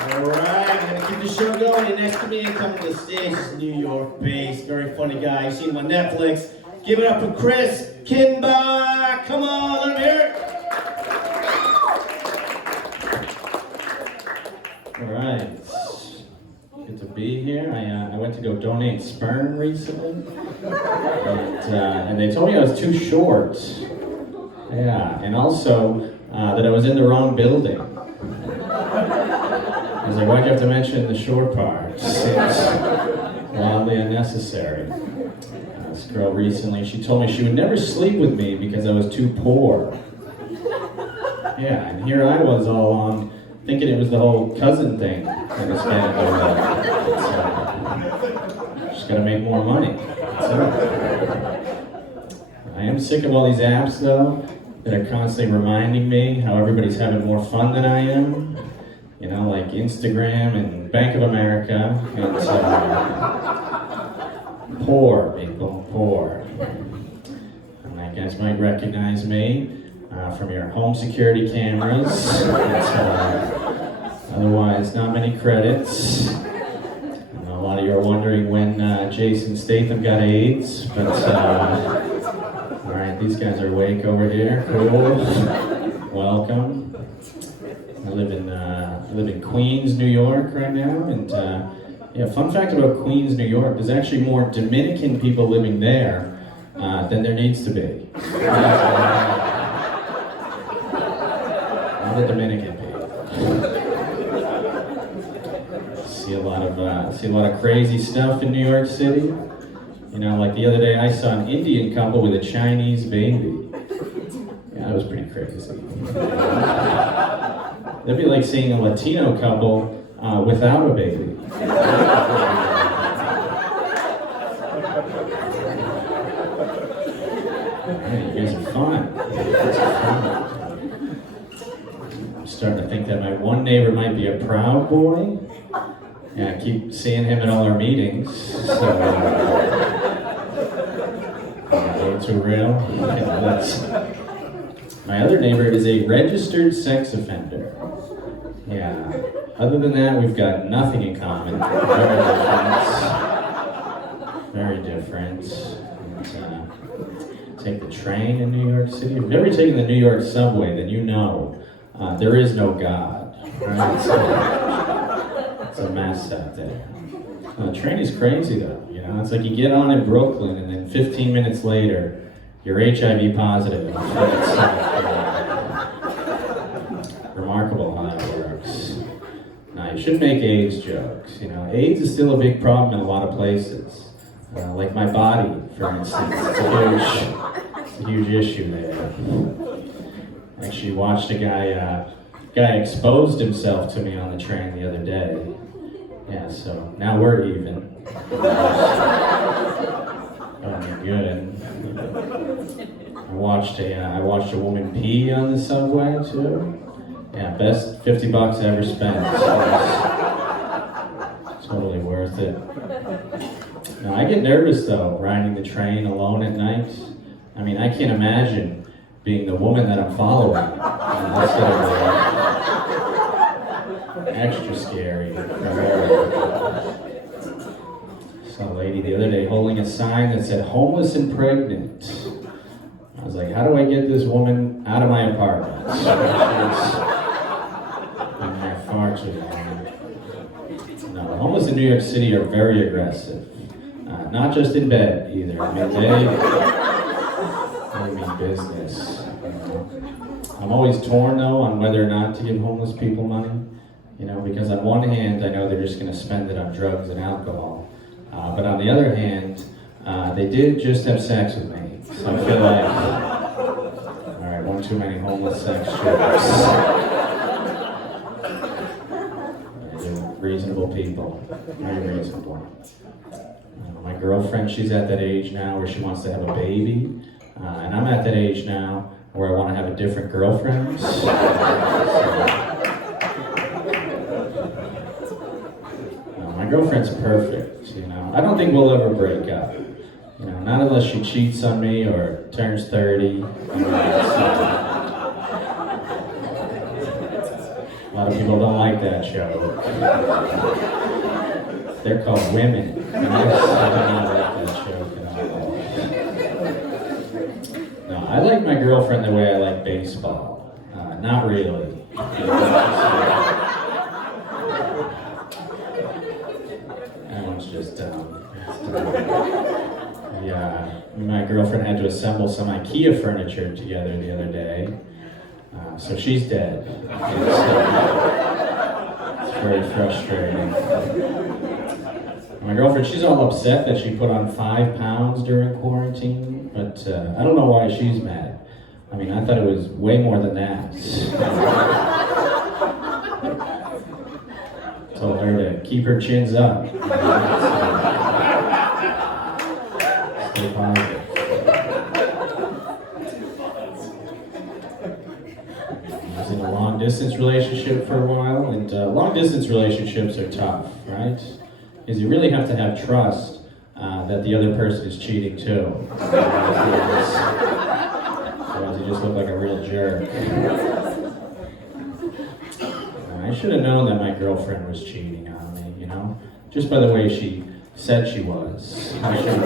Alright, I'm gonna keep the show going. And next to me, coming to the stage, is New York-based, very funny guy. You've seen him on Netflix. Give it up for Chris Kinback. Come on, let him hear it. Alright, good to be here. I went to go donate sperm recently, and they told me I was too short. Yeah, and also that I was in the wrong building. I was like, why'd you have to mention the short part? It seems wildly unnecessary. This girl recently, she told me she would never sleep with me because I was too poor. Yeah, and here I was all on thinking it was the whole cousin thing that was standing over there. Just gotta make more money. That's it. I am sick of all these apps though, that are constantly reminding me how everybody's having more fun than I am. You know, like Instagram and Bank of America. And poor people, poor. And I guess might recognize me from your home security cameras. Otherwise, not many credits. I know a lot of you are wondering when Jason Statham got AIDS, but all right, these guys are awake over here. Cool. Welcome. I live in Queens, New York right now, and yeah, fun fact about Queens, New York, there's actually more Dominican people living there than there needs to be. All the Dominican people. See a lot of crazy stuff in New York City. You know, like the other day I saw an Indian couple with a Chinese baby. Yeah, that was pretty crazy. That'd be like seeing a Latino couple without a baby. Man, you guys are fun. I'm starting to think that my one neighbor might be a Proud Boy. Yeah, I keep seeing him at all our meetings. So, too real. Yeah, that's. My other neighbor is a registered sex offender. Yeah. Other than that, we've got nothing in common. Very different. And, take the train in New York City. If you've never taken the New York subway, then you know there is no God. Right? It's a mess out there. The train is crazy though. You know, it's like you get on in Brooklyn, and then 15 minutes later, you're HIV positive. Remarkable how that works. Now, you shouldn't make AIDS jokes. You know, AIDS is still a big problem in a lot of places. Like my body, for instance. It's a huge issue there. I actually watched a guy exposed himself to me on the train the other day. Yeah, so now we're even. Going good. I watched a woman pee on the subway too. Yeah, best $50 I ever spent. So totally worth it. Now, I get nervous though, riding the train alone at night. I mean, I can't imagine being the woman that I'm following. That's extra scary. Saw a lady the other day holding a sign that said homeless and pregnant. I was like, how do I get this woman out of my apartment? She's been there far too long. No, homeless in New York City are very aggressive. Not just in bed either. I mean, they mean business. You know? I'm always torn though on whether or not to give homeless people money. You know, because on one hand, I know they're just going to spend it on drugs and alcohol. But on the other hand, they did just have sex with me. So I feel like, all right, one too many homeless sex jokes. They're reasonable people, very reasonable. My girlfriend, she's at that age now where she wants to have a baby. And I'm at that age now where I want to have a different girlfriend. My girlfriend's perfect, you know. I don't think we'll ever break up. You know, not unless she cheats on me or turns 30. Well, lot of people don't like that show. They're called women. I do not like that joke at all. No, I like my girlfriend the way I like baseball. Not really. That one's just dumb. It's dumb. Yeah, my girlfriend had to assemble some IKEA furniture together the other day. So she's dead. It's very frustrating. My girlfriend, she's all upset that she put on 5 pounds during quarantine, but I don't know why she's mad. I mean, I thought it was way more than that. Told her to keep her chins up. Stay positive. I was in a long-distance relationship for a while, and long-distance relationships are tough, right? Because you really have to have trust that the other person is cheating too. Otherwise you just look like a real jerk. I should have known that my girlfriend was cheating on me, you know? Just by the way she said she was. I should have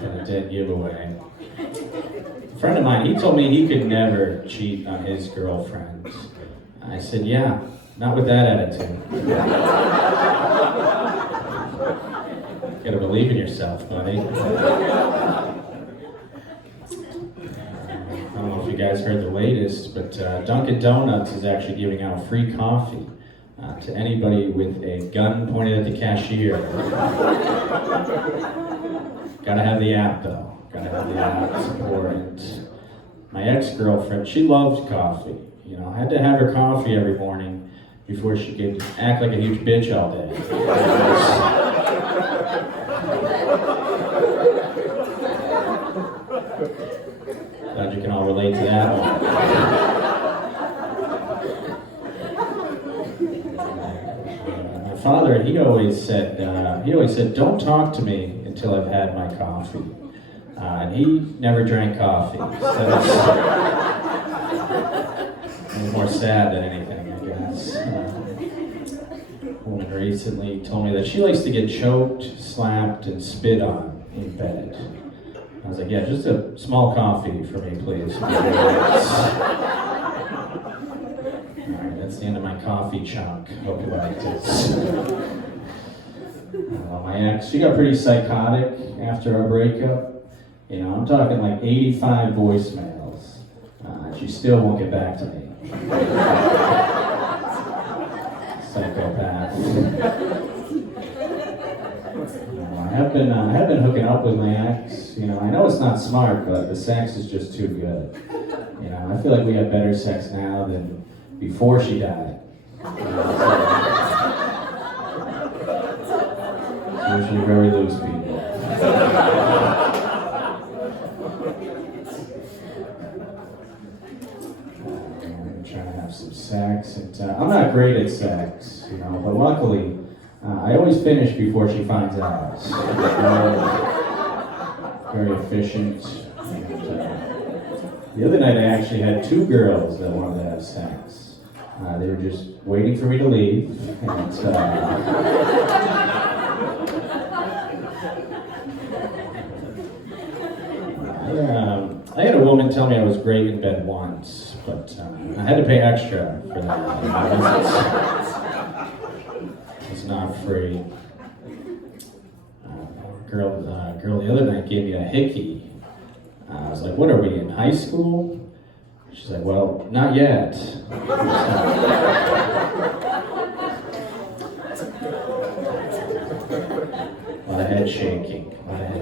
been a dead giveaway. A friend of mine, he told me he could never cheat on his girlfriend. I said, yeah, not with that attitude. You gotta believe in yourself, buddy. I don't know if you guys heard the latest, but Dunkin' Donuts is actually giving out free coffee to anybody with a gun pointed at the cashier. Gotta have the app, though. Gotta have the app. It's important. My ex-girlfriend, she loved coffee. You know, I had to have her coffee every morning before she could act like a huge bitch all day. Glad you can all relate to that one. My father, he always said, don't talk to me until I've had my coffee. And he never drank coffee. So it was more sad than anything, I guess. A woman recently told me that she likes to get choked, slapped, and spit on in bed. I was like, yeah, just a small coffee for me, please. Alright, that's the end of my coffee chunk. Hope you liked it. My ex, she got pretty psychotic after our breakup. You know, I'm talking like 85 voicemails. She still won't get back to me. Psychopath. I have been hooking up with my ex. You know, I know it's not smart, but the sex is just too good. You know, I feel like we have better sex now than before she died. It's usually very loose people. I'm trying to have some sex, and I'm not great at sex, you know, but luckily, I always finish before she finds out. Very efficient. And, the other night I actually had 2 girls that wanted to have sex. They were just waiting for me to leave. And, I had a woman tell me I was great in bed once, but I had to pay extra for that. It's not free. Girl the other night gave me a hickey. I was like, what are we, in high school? She's like, well, not yet. A lot of head shaking. I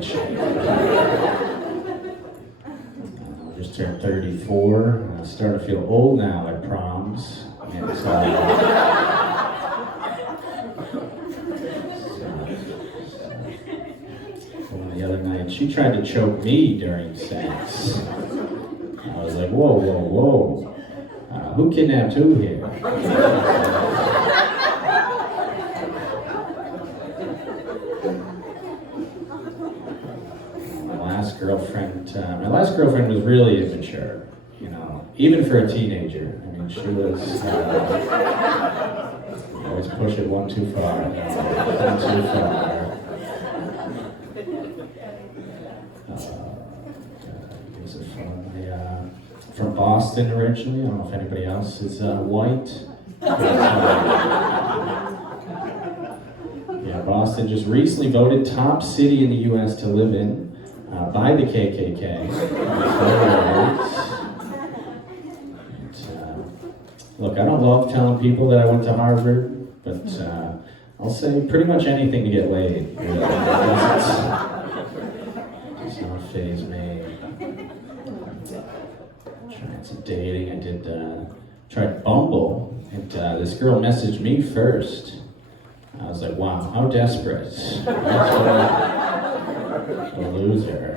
just turned 34. And I start to feel old now at proms. And the other night, she tried to choke me during sex. I was like, whoa. Who kidnapped who here? My last girlfriend was really immature, you know, even for a teenager. I mean, She was always push it one too far. One too far. These are fun. From Boston originally. I don't know if anybody else is white. Yeah, Boston just recently voted top city in the U.S. to live in by the KKK. Look, I don't love telling people that I went to Harvard, but I'll say pretty much anything to get laid. Really. Does not faze me. Tried some dating. I did tried Bumble, and this girl messaged me first. I was like, wow, how desperate. A loser.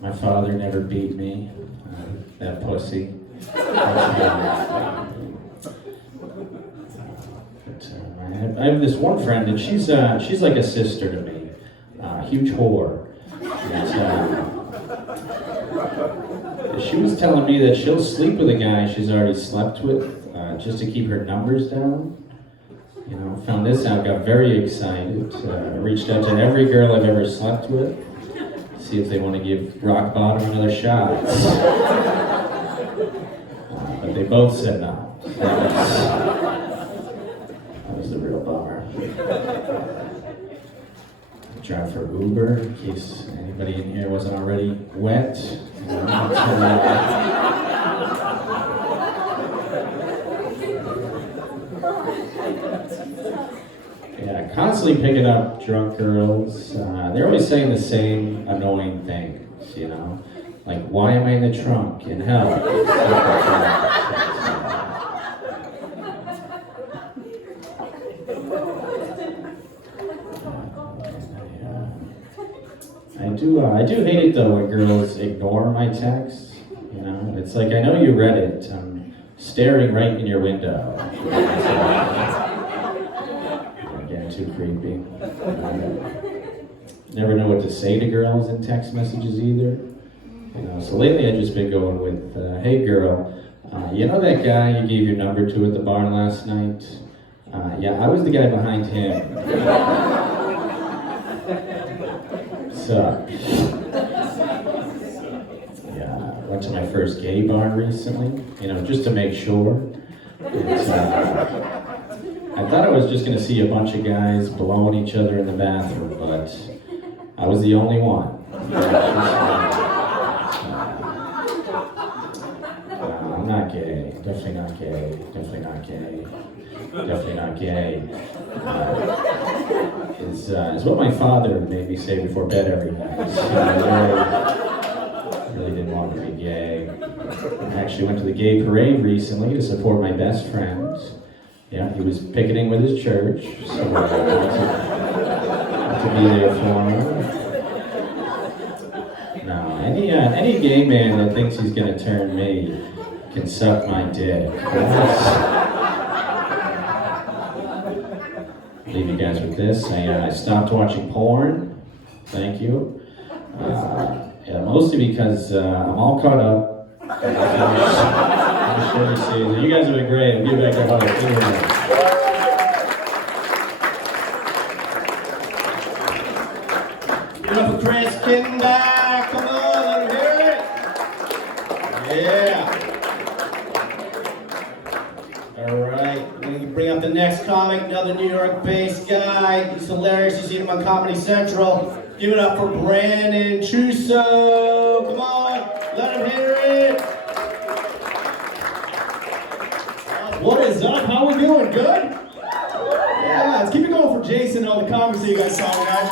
My father never beat me. That pussy. But, I have this one friend, and she's like a sister to me. Huge whore. And, she was telling me that she'll sleep with a guy she's already slept with, just to keep her numbers down. You know, found this out, got very excited. Reached out to every girl I've ever slept with. See if they want to give Rock Bottom another shot. But they both said no. That was the real bummer. I drive for Uber in case anybody in here wasn't already wet. Yeah, constantly picking up drunk girls. They're always saying the same annoying things, you know? Like, why am I in the trunk? In hell. I do hate it though when girls ignore my texts, you know? It's like, I know you read it. I'm staring right in your window. Too creepy. Never know what to say to girls in text messages either. You know, so lately I've just been going with, hey girl, you know that guy you gave your number to at the bar last night? Yeah, I was the guy behind him. Sucks. Yeah, I went to my first gay bar recently, you know, just to make sure. I thought I was just going to see a bunch of guys blowing each other in the bathroom, but I was the only one. I'm not gay. Definitely not gay. Definitely not gay. Definitely not gay. Is what my father made me say before bed every night. I really didn't want to be gay. I actually went to the gay parade recently to support my best friend. Yeah, he was picketing with his church, so I had to be there for him. No, any gay man that thinks he's gonna turn me can suck my dick. Leave you guys with this. I stopped watching porn. Thank you. Yeah, mostly because I'm all caught up. You guys have been great. I'll give back that hug. Give it up for Chris Kinback. Come on, let him hear it. Yeah. All right. We're going to bring up the next comic, another New York-based guy. He's hilarious. You see him on Comedy Central. Give it up for Brandon Chuso. Come on, let him hear it. What is up? How we doing? Good? Yeah, let's keep it going for Jason and all the comics that you guys saw, guys.